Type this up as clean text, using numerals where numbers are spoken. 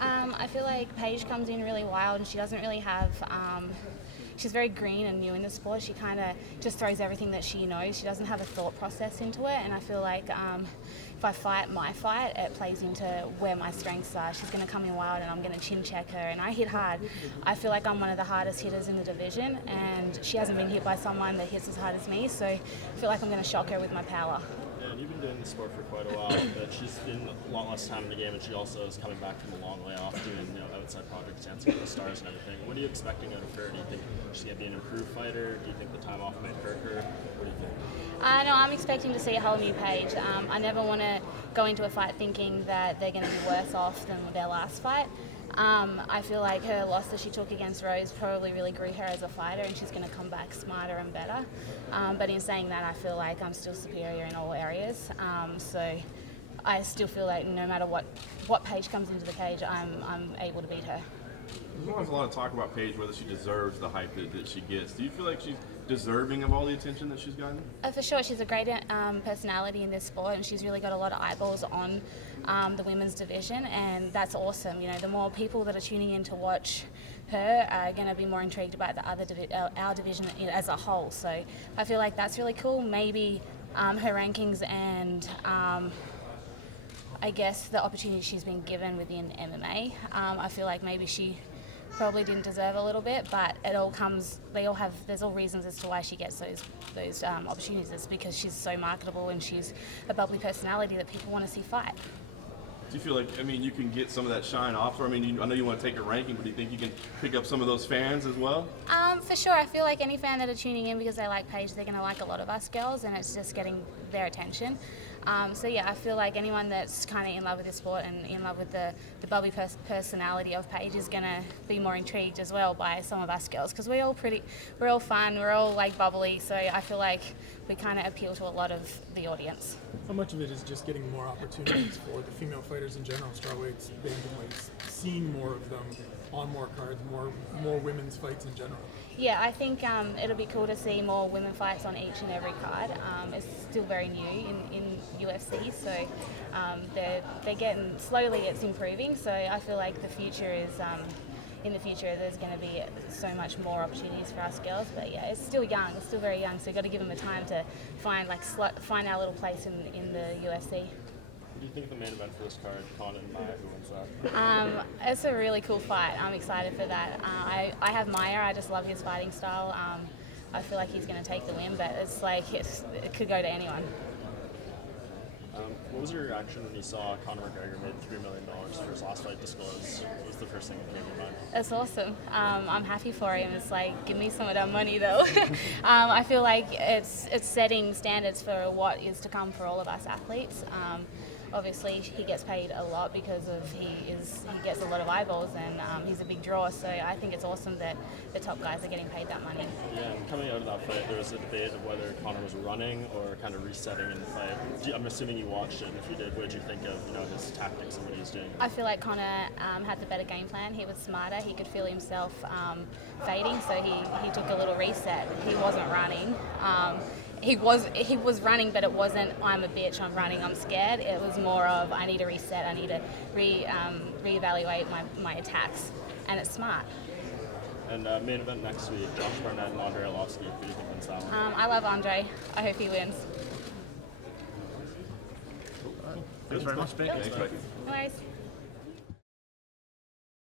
I feel like Paige comes in really wild and she doesn't really have, she's very green and new in the sport. She kind of just throws everything that she knows. She doesn't have a thought process into it, and I feel like if I fight my fight, it plays into where my strengths are. She's going to come in wild and I'm going to chin check her, and I hit hard. I feel like I'm one of the hardest hitters in the division, and she hasn't been hit by someone that hits as hard as me, so I feel like I'm going to shock her with my power. And you've been doing this sport for quite a while, but she's been a lot less time in the game, and she also is coming back from a long layoff doing outside projects, Dancing with the Stars and everything. What are you expecting out of her? Do you think she's going to be an improved fighter? Do you think the time off might hurt her? What do you think? No, I'm expecting to see a whole new Paige. I never want to go into a fight thinking that they're going to be worse off than their last fight. I feel like her loss that she took against Rose probably really grew her as a fighter, and she's going to come back smarter and better. But in saying that, I feel like I'm still superior in all areas. So I still feel like no matter what Paige comes into the cage, I'm able to beat her. There's always a lot of talk about Paige, whether she deserves the hype that she gets. Do you feel like she's deserving of all the attention that she's gotten? For sure, she's a great personality in this sport, and she's really got a lot of eyeballs on the women's division, and that's awesome. The more people that are tuning in to watch her are going to be more intrigued about the other our division as a whole. So I feel like that's really cool. Maybe her rankings and I guess the opportunity she's been given within MMA. I feel like maybe she probably didn't deserve a little bit, but there's all reasons as to why she gets those opportunities. It's because she's so marketable and she's a bubbly personality that people want to see fight. Do you feel like, you can get some of that shine off her? I know you want to take a ranking, but do you think you can pick up some of those fans as well? For sure. I feel like any fan that are tuning in because they like Paige, they're going to like a lot of us girls, and it's just getting their attention. So yeah, I feel like anyone that's kind of in love with this sport and in love with the bubbly personality of Paige is going to be more intrigued as well by some of us girls, because we're all fun, we're all like bubbly, so I feel like we kind of appeal to a lot of the audience. How much of it is just getting more opportunities for the female fighters in general, strawweights, bantamweights, seeing more of them on more cards, more women's fights in general? Yeah, I think it'll be cool to see more women fights on each and every card. It's still very new in UFC, so they're getting, slowly it's improving, so I feel like the future is, in the future there's going to be so much more opportunities for us girls, but yeah, it's still young, it's still very young, so you've got to give them the time to find our little place in the UFC. What do you think of the main event for this card, Conor and Maya, who wins that? It's a really cool fight. I'm excited for that. I have Maya. I just love his fighting style. I feel like he's going to take the win, but it's like it could go to anyone. What was your reaction when you saw Conor McGregor made $3 million for his last fight disclosed? What was the first thing that came to mind? It's awesome. I'm happy for him. It's like, give me some of that money though. I feel like it's setting standards for what is to come for all of us athletes. Obviously, he gets paid a lot because he gets a lot of eyeballs, and he's a big draw. So I think it's awesome that the top guys are getting paid that money. Yeah, and coming out of that fight, there was a debate of whether Conor was running or kind of resetting in the fight. I'm assuming you watched it, and if you did, what did you think of his tactics and what he was doing? I feel like Conor had the better game plan. He was smarter. He could feel himself fading, so he took a little reset. He wasn't running. He was running, but it wasn't, I'm a bitch, I'm running, I'm scared. It was more of, I need to reset, I need to reevaluate my attacks, and it's smart. And main event next week, Josh Barnett and Andre Arlovski. Who do you think wins that one? I love Andre. I hope he wins. Thanks very much, Bec. No worries.